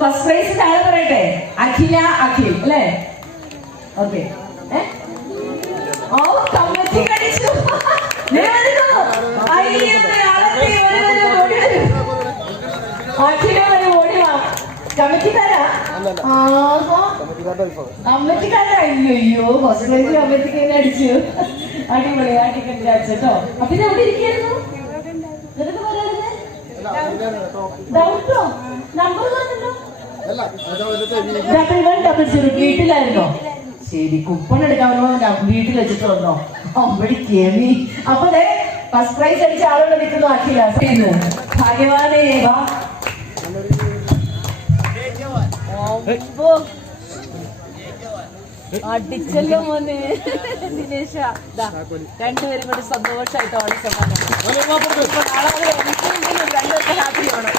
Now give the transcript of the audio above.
First prize ആളെ പറയട്ടെ, അഖില അഖിൽ അല്ലേ? ഓക്കെ. ഓ കമ്മിറ്റി കടിച്ചു. അഖില ഓടി വാ. കമ്മിറ്റിക്കാരാ? കമ്മിറ്റിക്കാരാ? അയ്യോ ഫസ്റ്റ് പ്രൈസ് കമ്മിറ്റിക്ക് തന്നെ അടിച്ചു. അടിപൊളി, അടിക്കണ്ടി അടിച്ചോ. അപ്പൊ ഇത് എവിടെ ഇരിക്കുന്നു? ഡൗട്ടോ? നമ്പർ പറഞ്ഞല്ലോ. വീട്ടിലായിരുന്നോ? ശരി, കുപ്പൺ എടുക്കാൻ വീട്ടിൽ വെച്ചിട്ട് വന്നോ? അവിടെ കേമി. അപ്പൊ ഫസ്റ്റ് പ്രൈസ് അടിച്ച ആളുകൾ നിൽക്കുന്നു. അഖില ഭാഗ്യവാനേ. അടിച്ചല്ലോ മോനെ ദിനേശ. രണ്ടുപേരും കൂടി സന്തോഷമായിട്ട് ഓടി സമ്മാനം. രണ്ടുപേർക്ക് ഹാപ്പി ആണോ?